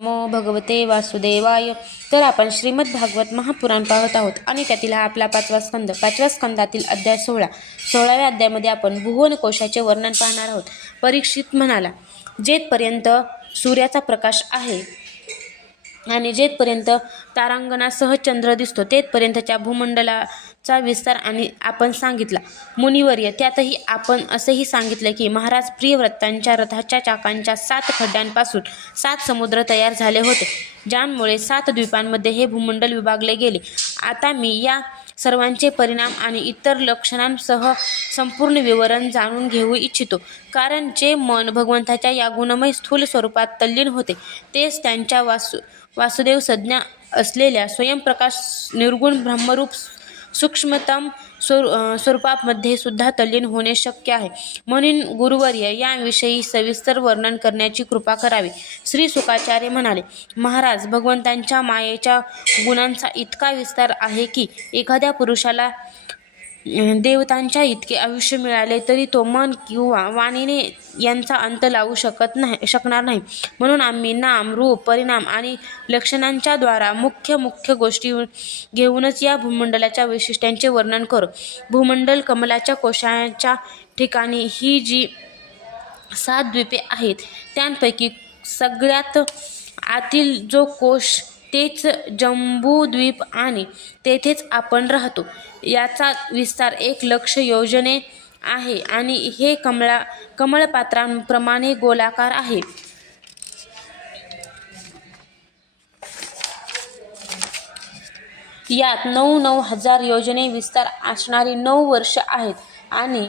नमो भगवते वासुदेवाय. तर आपण श्रीमद भागवत महापुराण पाहत आहोत आणि त्यातील हा आपला पाचवा स्कंद पाचव्या स्कंदातील अध्याय सोळा. सोळाव्या अध्यायामध्ये आपण भुवन कोशाचे वर्णन पाहणार आहोत. परीक्षित म्हणाला जेथपर्यंत सूर्याचा प्रकाश आहे आणि जेथपर्यंत तारांगणासह चंद्र दिसतो तेथपर्यंतच्या भूमंडला चा विस्तार आणि आपण सांगितला. मुनिवर्य त्यातही आपण असेही सांगितले की महाराज प्रियव्रतांच्या रथाच्या चाकांच्या सात खड्ड्यांपासून सात समुद्र तयार झाले होते ज्यांमुळे सात द्वीपांमध्ये हे भूमंडल विभागले गेले. आता मी या सर्वांचे परिणाम आणि इतर लक्षणांसह संपूर्ण विवरण जाणून घेऊ इच्छितो. कारण जे मन भगवंताच्या या गुणमय स्थूल स्वरूपात तल्लीन होते तेच त्यांच्या वासु वासुदेव संज्ञा असलेल्या स्वयंप्रकाश निर्गुण ब्रह्मरूप सूक्ष्मतम स्वरू स्वरूपामध्ये सुद्धा तल्लीन होणे शक्य आहे. म्हणून गुरुवर्य याविषयी सविस्तर वर्णन करण्याची कृपा करावी. श्री सुकाचार्य म्हणाले महाराज भगवंतांच्या मायेच्या गुणांचा इतका विस्तार आहे की एखाद्या पुरुषाला देवतांच्या इतके आयुष्य मिळाले तरी तो मन किंवा वाणीने यांचा अंत लावू शकत नाही शकणार नाही. म्हणून आम्ही नाम रूप परिणाम आणि लक्षणांच्या द्वारा मुख्य मुख्य गोष्टी घेऊनच या भूमंडलाच्या वैशिष्ट्यांचे वर्णन करू. भूमंडल कमलाच्या कोशाच्या ठिकाणी ही जी सात द्वीपे आहेत त्यांपैकी सगळ्यात आतील जो कोश तेच जम्बूद्वीप आणि तेथेच आपण राहतो. याचा विस्तार एक लक्ष योजने आहे आणि हे कमळा कमळपात्रांप्रमाणे गोलाकार आहे. यात नऊ नऊ हजार योजने विस्तार असणारी नऊ वर्ष आहेत आणि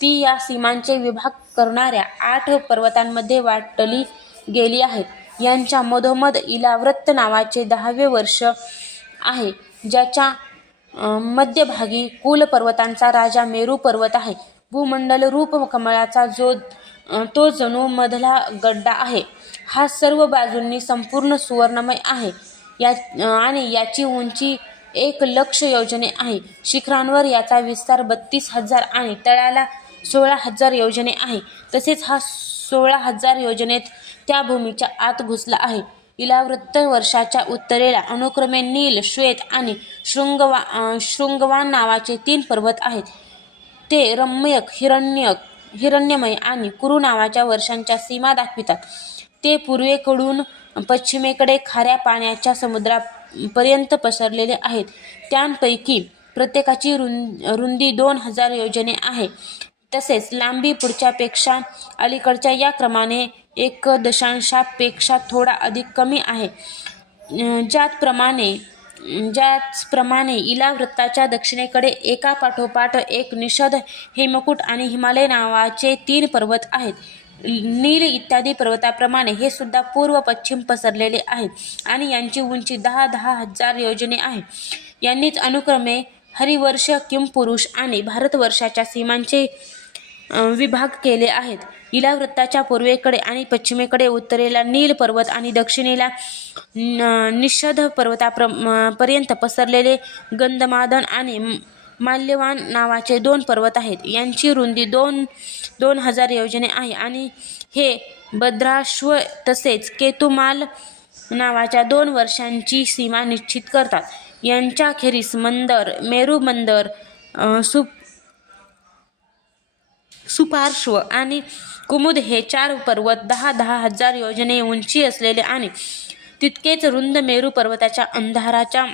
ती या सीमांचे विभाग करणाऱ्या आठ पर्वतांमध्ये वाटली गेली आहेत. यांच्या मधोमध इलाव्रत नावाचे दहावे वर्ष आहे ज्याच्या मध्यभागी कुल पर्वतांचा राजा मेरू पर्वत आहे. भूमंडल रूप कमळाचा जो तो जणू मधला गड्डा आहे. हा सर्व बाजूंनी संपूर्ण सुवर्णमय आहे. या आणि याची उंची एक लक्ष योजने आहे. शिखरांवर याचा विस्तार बत्तीस हजार आणि तळाला सोळा हजार योजने आहे. तसेच हा सोळा हजार योजनेत त्या भूमीच्या आत घुसला आहे. इलावृत्त वर्षाच्या उत्तरेला अनुक्रमे नील श्वेत आणि शृंगवा शृंगवान नावाचे तीन पर्वत आहेत. ते रम्यक हिरण्यक हिरण्यमय आणि कुरु नावाच्या वर्षांच्या सीमा दाखवितात. ते पूर्वेकडून पश्चिमेकडे खाऱ्या पाण्याच्या समुद्रापर्यंत पसरलेले आहेत. त्यांपैकी प्रत्येकाची रुं रुंदी दोन हजार योजने आहे. तसेच लांबी पुढच्यापेक्षा अलीकडच्या या क्रमाने एक दशांशापेक्षा थोडा अधिक कमी आहे. ज्याचप्रमाणे ज्याप्रमाणे ज्याचप्रमाणे इलावृत्ताच्या दक्षिणेकडे एका पाठोपाठ एक निषद हेमकुट आणि हिमालय नावाचे तीन पर्वत आहेत. नील इत्यादी पर्वताप्रमाणे हे सुद्धा पूर्व पश्चिम पसरलेले आहेत आणि यांची उंची दहा दहा हजार योजने आहे. यांनीच अनुक्रमे हरिवर्ष किमपुरुष आणि भारतवर्षाच्या सीमांचे विभाग केले आहेत. इलावृत्ताच्या पूर्वेकडे आणि पश्चिमेकडे उत्तरेला नील पर्वत आणि दक्षिणेला न- निषध पर्वताप्र पर्यंत पसरलेले गंधमादन आणि माल्यवान नावाचे दोन पर्वत आहेत. यांची रुंदी दोन दोन हजार योजने आहे आणि हे भद्राश्व तसेच केतुमाल नावाच्या दोन वर्षांची सीमा निश्चित करतात. यांच्याखेरीस मंदर मेरू मंदर सुप सुपार्श्व आणि कुमुद हे चार पर्वत दहा दहा हजार योजने उंची असलेले आणि तितकेच रुंद मेरू पर्वताच्या अंधाराच्या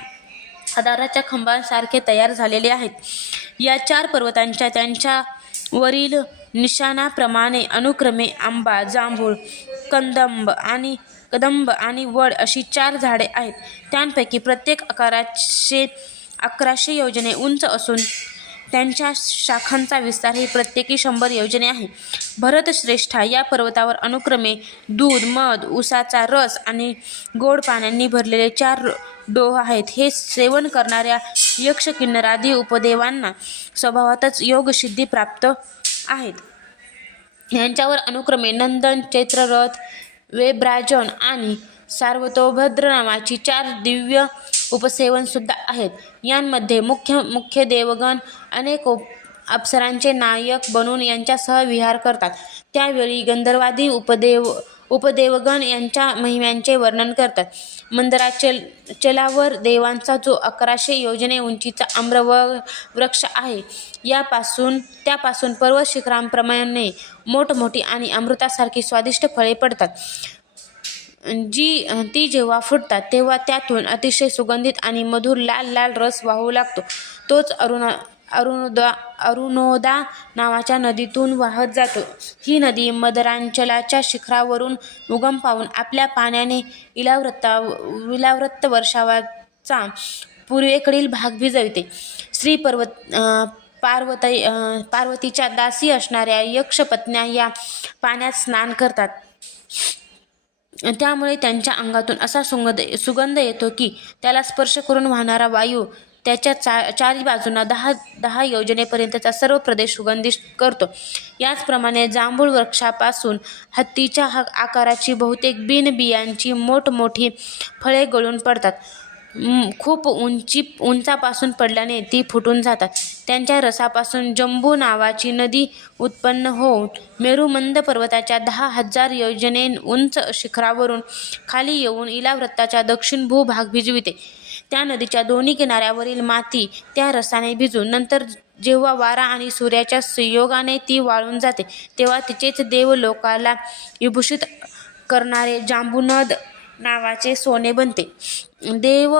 आधाराच्या खंबांसारखे तयार झालेले आहेत. या चार पर्वतांच्या त्यांच्या वरील निशाणाप्रमाणे अनुक्रमे आंबा जांभूळ कंदंब आणि कदंब आणि वड अशी चार झाडे आहेत. त्यांपैकी प्रत्येक आकाराचे अकराशे योजने उंच असून त्यांच्या शाखांचा विस्तार ही प्रत्येकी शंभर योजने आहे भरतश्रेष्ठा या पर्वतावर अनुक्रमे दूध मध उसाचा रस आणि गोड पाण्यांनी भरलेले चार डोह आहेत. हे सेवन करणाऱ्या यक्ष किन्नरादी उपदेवांना स्वभावातच योगसिद्धी प्राप्त आहेत. यांच्यावर अनुक्रमे नंदन चैत्ररथ वेब्राजन आणि सार्वतोभद्र नावाची चार दिव्य उपसेवनसुद्धा आहेत. यांमध्ये मुख्य मुख्य देवगण अनेक उप अप्सरांचे नायक बनून यांच्यासह विहार करतात. त्यावेळी गंधर्वादी उपदेव उपदेवगण यांच्या महिम्यांचे वर्णन करतात. मंदराचल चलावर देवांचा जो अकराशे योजने उंचीचा आम्र वृक्ष आहे यापासून त्यापासून पर्वत शिखरांप्रमाणे मोठमोठी आणि अमृतासारखी स्वादिष्ट फळे पडतात. जी ती जेव्हा फुटतात तेव्हा त्यातून अतिशय सुगंधित आणि मधुर लाल लाल रस वाहू लागतो. तोच अरुणा अरुणोदा अरुणोदा नावाच्या नदीतून वाहत जातो. ही नदी मदरांचलाच्या शिखरावरून उगम पावून आपल्या पाण्याने इलाव्रता विलावृत्त वर्षावाचा पूर्वेकडील भाग भिजविते. श्री पर्वत पार्वती पार्वतीच्या दासी असणाऱ्या यक्षपत्न्या या पाण्यात स्नान करतात. त्यामुळे त्यांच्या अंगातून असा सुगंध सुगंध येतो की त्याला स्पर्श करून वाहणारा वायू त्याच्या चा चारी बाजूंना दहा दहा योजनेपर्यंतचा सर्व प्रदेश सुगंधित करतो. याचप्रमाणे जांभूळ वृक्षापासून हत्तीच्या हा आकाराची बहुतेक बिनबियांची मोठमोठी फळे गळून पडतात. खूप उंची उंचापासून पडल्याने ती फुटून जातात. त्यांच्या रसापासून जंबू नावाची नदी उत्पन्न होऊन मेरुमंद पर्वताच्या दहा हजार योजने उंच शिखरावरून खाली येऊन इलावृत्ताच्या दक्षिण भूभाग भिजविते. त्या नदीच्या दोन्ही किनाऱ्यावरील माती त्या रसाने भिजून नंतर जेव्हा वारा आणि सूर्याच्या संयोगाने ती वाळून जाते तेव्हा तिचेच देवलोकाला विभूषित करणारे जांबूनद नावाचे सोने बनते. देव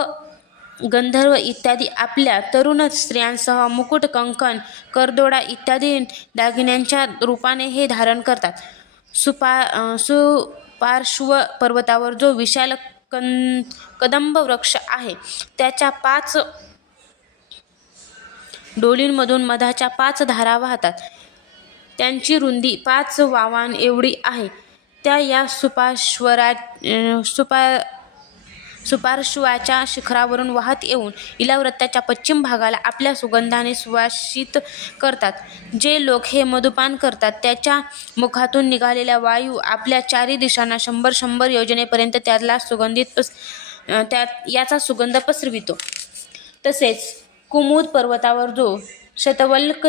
गंधर्व इत्यादी आपल्या तरुण स्त्रियांसह मुकुट कंकण करदोडा इत्यादी दागिन्यांच्या रूपाने हे धारण करतात. सुपा सुपार्श्व पर्वतावर जो विशाल कं कदंब वृक्ष आहे त्याच्या पाच डोलींमधून मधाच्या पाच धारा वाहतात. त्यांची रुंदी पाच वावान एवढी आहे. त्या या सुपाश्वरा सुपा सुपार्श्वाच्या शिखरावरून वाहत येऊन इलाव्रताच्या पश्चिम भागाला आपल्या सुगंधाने सुवासित करतात. जे लोक हे मधुपान करतात त्याच्या मुखातून निघालेला वायू आपल्या चारी दिशांना शंभर शंभर योजनेपर्यंत त्याला सुगंधित पस त्यात त्या याचा सुगंध पसरवितो. तसेच कुमुद पर्वतावर जो शतवल्क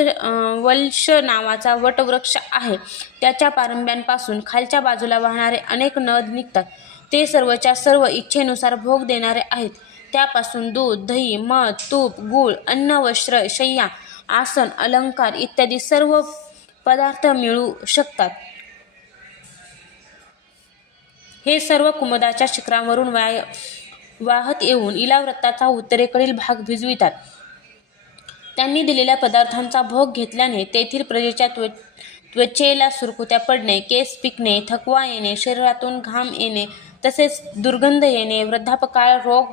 वल्श नावाचा वटवृक्ष आहे. त्याच्या पारंब्यांपासून खालच्या बाजूला वाहणारे अनेक नद निघतात. ते सर्वच्या सर्व इच्छेनुसार भोग देणारे आहेत. त्यापासून दूध दही मध तूप गूळ अन्न वस्त्र शय्या आसन अलंकार इत्यादी सर्व पदार्थ मिळू शकतात. हे सर्व कुमुदाच्या शिखरावरून वाय वाहत येऊन इलावृत्ताचा उत्तरेकडील भाग भिजवितात. त्यांनी दिलेल्या पदार्थांचा भोग घेतल्याने तेथील प्रजेच्या त्व त्वचेला सुरकुत्या पडणे केस पिकणे थकवा येणे शरीरातून घाम येणे तसेच दुर्गंध येणे वृद्धापकाळ रोग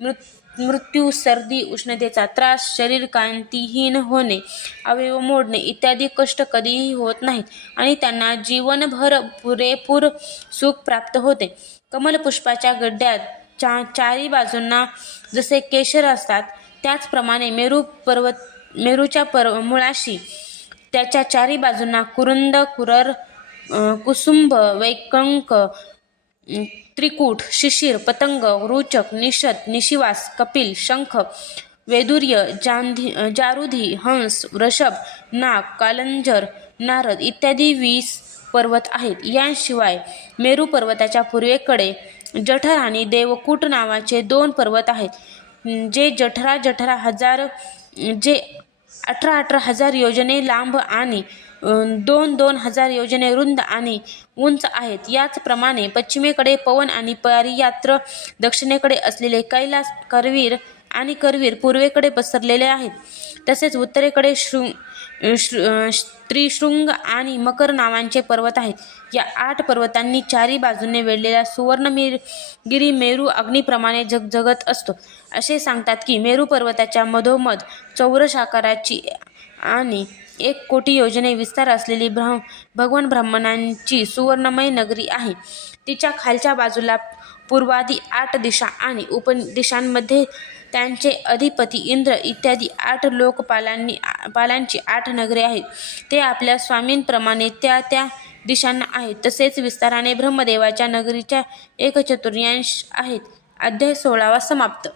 मृत मृत्यू सर्दी उष्णतेचा त्रास शरीर कांतीहीन होणे अवयव मोडणे इत्यादी कष्ट कधीही होत नाहीत आणि त्यांना जीवनभर पुरेपूर सुख प्राप्त होते. कमलपुष्पाच्या गड्ड्यात चा चारी बाजूंना जसे केशर असतात त्याचप्रमाणे मेरू पर्वत मेरूच्या पर्व मुळाशी त्याच्या चारी बाजूंना कुरुंद कुरर कुसुंभ वैकंक त्रिकूट शिशिर पतंग रुचक निषद निशिवास कपिल शंख वैदुर्य जांधी जारुधी हंस वृषभ नाग कालंजर नारद इत्यादी वीस पर्वत आहेत. याशिवाय मेरू पर्वताच्या पूर्वेकडे जठर आणि देवकूट नावाचे दोन पर्वत आहेत. जे जठरा जठरा हजार जे अठरा अठरा हजार योजने लांब आणि दोन दोन हजार योजने रुंद आणि उंच आहेत. याचप्रमाणे पश्चिमेकडे पवन आणि पारियात्र दक्षिणेकडे असलेले कैलास करवीर आणि करवीर पूर्वेकडे पसरलेले आहेत. तसेच उत्तरेकडे शृंग त्रिशृंग आणि मकर नावांचे पर्वत आहेत. या आठ पर्वतांनी चारी बाजूने वेढलेला सुवर्णमेर गिरी मेरू अग्नीप्रमाणे झगझगत असतो. असे सांगतात की मेरू पर्वताच्या मधोमध चौरस आकाराची आणि एक कोटी योजने विस्तार असलेली ब्रह्म भगवान ब्राह्मणांची सुवर्णमय नगरी आहे. तिच्या खालच्या बाजूला पूर्वादी आठ दिशा आणि उपदिशांमध्ये त्यांचे अधिपती इंद्र इत्यादी आठ लोकपालांनी पालांची आठ नगरे आहेत. ते आपल्या स्वामींप्रमाणे त्या त्या दिशांना आहेत. तसेच विस्ताराने ब्रह्मदेवाच्या नगरीच्या एक चतुर्यांश आहेत. अध्याय सोळावा समाप्त.